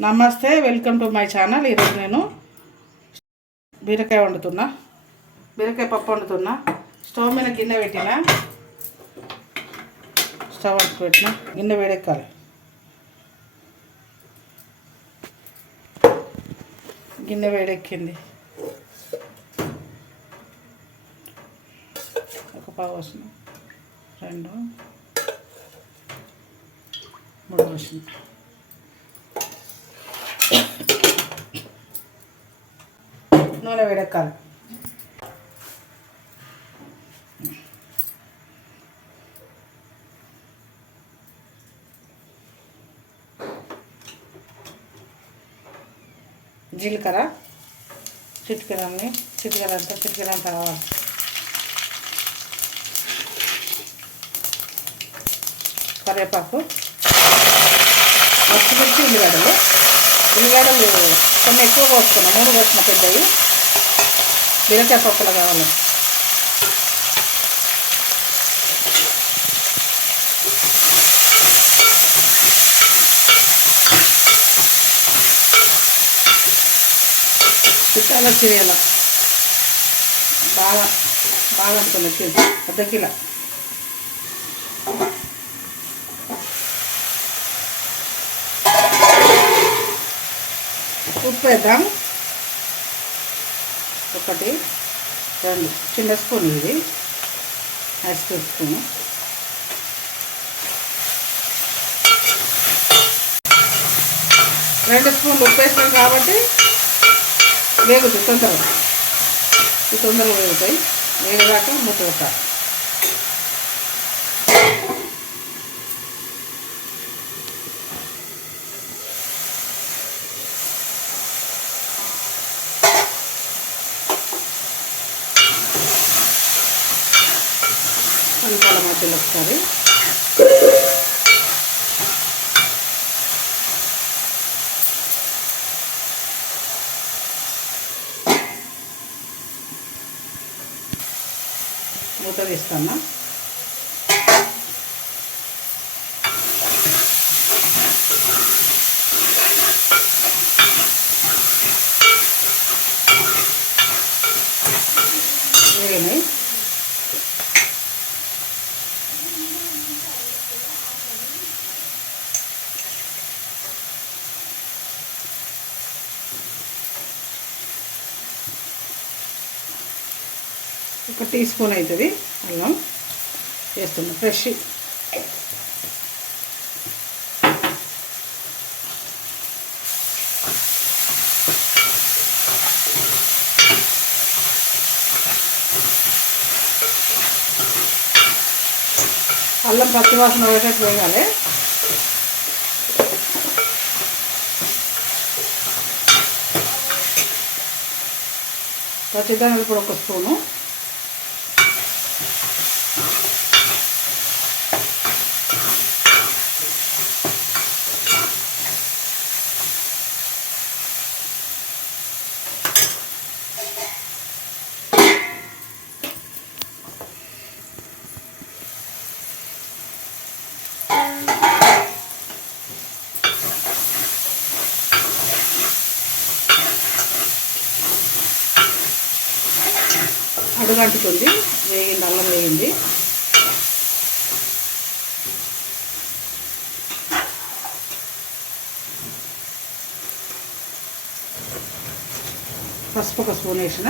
నమస్తే welcome to my channel. ఈరోజు నేను బీరకాయ వండుతున్నా. బీరకాయ పప్పు వండుతున్నా. స్టవ్ మీద గిన్నె పెట్టిన. స్టవ్ అంటు పెట్టిన. గిన్నె వేడెక్కాలి. గిన్నె వేడెక్కింది. ఒక పావు వస్తుంది. రెండు. మూడు వస్తుంది. నూనె వేడెక్కాలి. జీలకర్ర చిటికెరల్ని చిటికెరంతా చిటికెరంత కావాలి కరివేపాకు. పచ్చిమిర్చి ఉల్లిగడ్డలు. ఉల్లిగడ్డలు కొన్ని ఎక్కువ కోసుకున్నాం మూడు కోసిన పెద్దవి. బీరకాయ పప్పులు కావాలి. చుట్టాల చీరల బాగా బాగా అనుకున్న చీర అర్ధ కిలో ఉప్పు వేద్దాము ఒకటి రెండు. చిన్న స్పూన్ ఇది. Ice cream spoon. రెండు స్పూన్లు ఉప్పు వేసినాం కాబట్టి వేగుతుంది తొందరగా. ఈ తొందరగా వేగుతాయి. వేగదాకా మూత పెట్టాలి కలిపాల మధ్యలో ఒకసారి. మూత తీస్తాను? వేగినాయి ఒక టీ స్పూన్ అవుతుంది అల్లం వేస్తున్నాం ఫ్రెష్. అల్లం పచ్చివాసన ఒకటేసి వేయాలి. పచ్చిదానాలు కూడా ఒక స్పూను. అంటుతుంది వేగింది అల్లం వేగింది పసుపు ఒక స్పూన్ వేసిన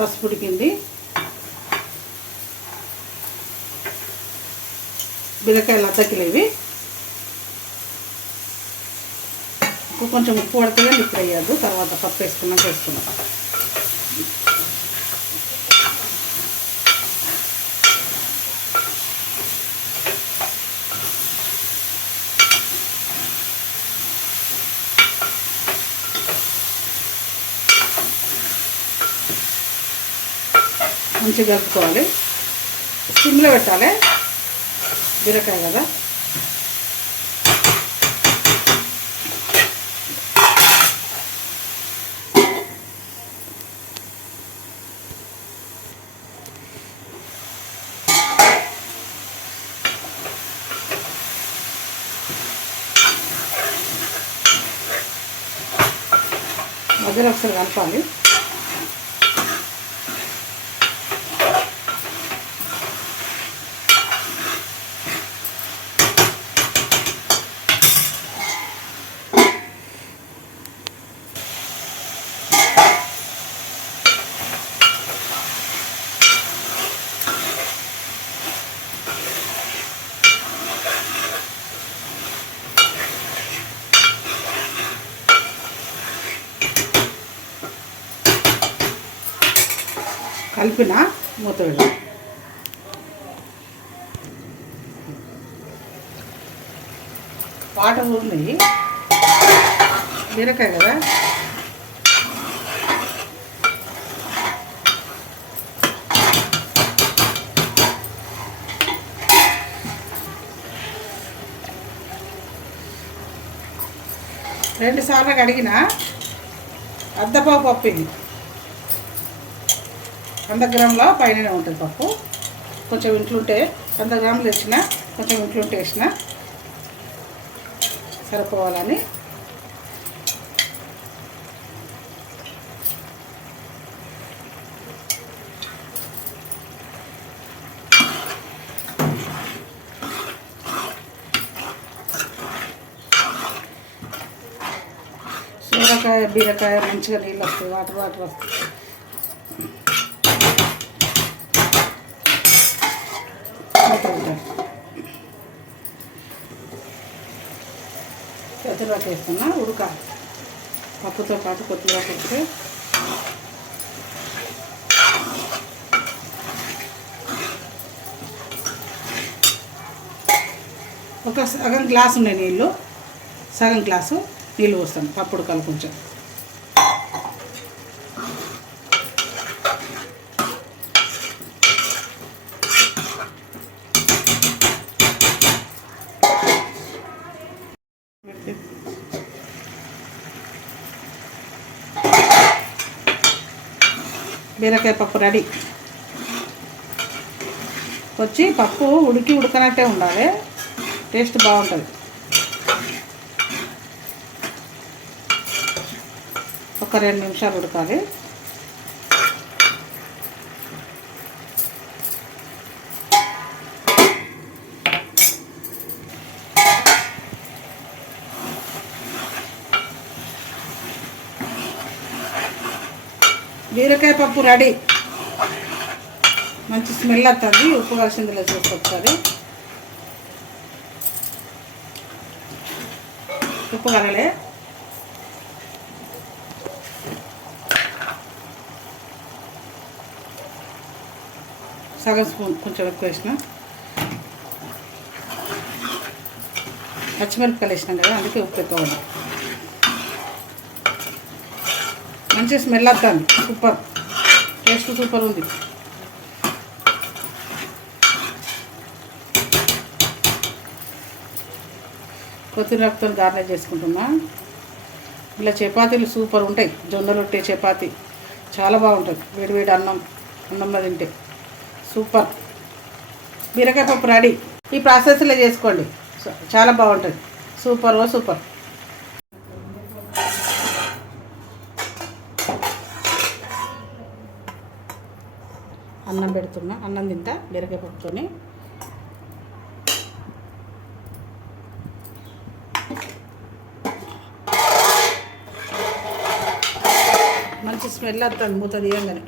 పసుపు ఉడికింది. బిరకాయలు అద్దకిలేవి. కొంచెం ఉప్పు పడితే ఇప్పుడు వేయద్దు తర్వాత పప్పు వేసుకున్నాక వేసుకున్నాం మంచిగా కలుపుకోవాలి. సిమ్లో పెట్టాలి. బీరకాయ కదా. మధ్యలో ఒకసారి కలపాలి. కలిపిన మూత వేయాలి వాటర్ ఉన్నాయి బీరకాయ కదా? రెండు సార్లు కడిగిన అద్దపావు పప్పు ఇది వంద గ్రాముల పైననే ఉంటుంది పప్పు. కొంచెం ఇంట్లుంటే వంద గ్రాములు వేసిన కొంచెం ఇంట్లుంటే వేసిన సరిపోవాలని. సూరకాయ బీరకాయ మంచిగా నీళ్ళు వస్తాయి వాటర్ వాటర్ వస్తాయి. కొత్తిమీర వేస్తున్నా ఉడక. పప్పుతో పాటు కొత్తిమీర వేస్తే. ఒక సగం గ్లాసు ఉన్నాయి నీళ్ళు. సగం గ్లాసు నీళ్ళు పోస్తాను పప్పు ఉడకాలి కొంచెం బీరకాయ పప్పు రెడీ. వచ్చి పప్పు ఉడికి ఉడకనట్టే ఉండాలి. టేస్ట్ బాగుంటుంది. ఒక రెండు నిమిషాలు ఉడకాలి. బీరకాయ పప్పు రెడీ. మంచి స్మెల్ వస్తుంది. ఉప్పు కలిసిందిలో చూసుకొచ్చారు ఉప్పు కలలే సగం స్పూన్ కొంచెం ఎక్కువ వేసిన. పచ్చిమిరపకాయలు వేసినాం కదా అందుకే ఉప్పు ఎక్కువ ఉంది మంచి స్మెల్ వస్తుంది. సూపర్ టేస్ట్ సూపర్ ఉంది. కొత్తిమీరతో గార్నిష్ చేసుకుంటున్నా. ఇలా చపాతీలు సూపర్ ఉంటాయి. జొన్న రొట్టె చపాతీ చాలా బాగుంటుంది. వేడివేడి అన్నం అన్నంలో తింటే. సూపర్ బీరకాయ పప్పు రెడీ ఈ ప్రాసెస్లో చేసుకోండి. చాలా బాగుంటుంది. సూపర్ ఓ సూపర్ అన్నం పెడుతున్నా అన్నం తింటా బీరకాయ పప్పుతోని. మంచి స్మెల్ వస్తుంది మూత తీయంగానే.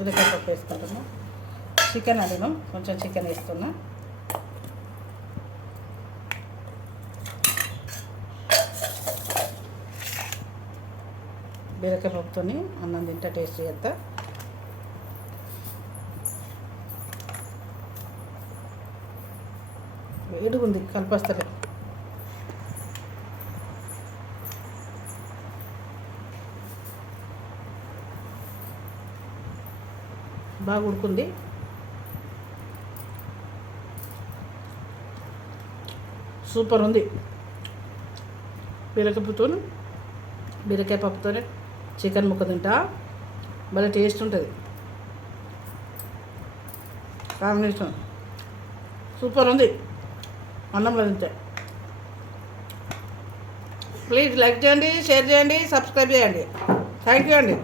ఉదకాయ పప్పు వేసుకుంటున్నాం. చికెన్ అడిను కొంచెం చికెన్ వేస్తున్నా. బీరకాయ పప్పుతోని అన్నం తింటా టేస్ట్ చేస్తా. వేడుగుంది ఉంది కలిపస్తలే. బాగా ఉడుకుంది. సూపర్ ఉంది. బీరకాయ పప్పుతో బీరకాయ పప్పుతోనే చికెన్ ముక్క తింటా. భలే టేస్ట్ ఉంటుంది. కాంబినేషన్. సూపర్ ఉంది. అన్నంలో తింటే. ప్లీజ్ లైక్ చేయండి షేర్ చేయండి సబ్స్క్రైబ్ చేయండి. థ్యాంక్ యూ అండి.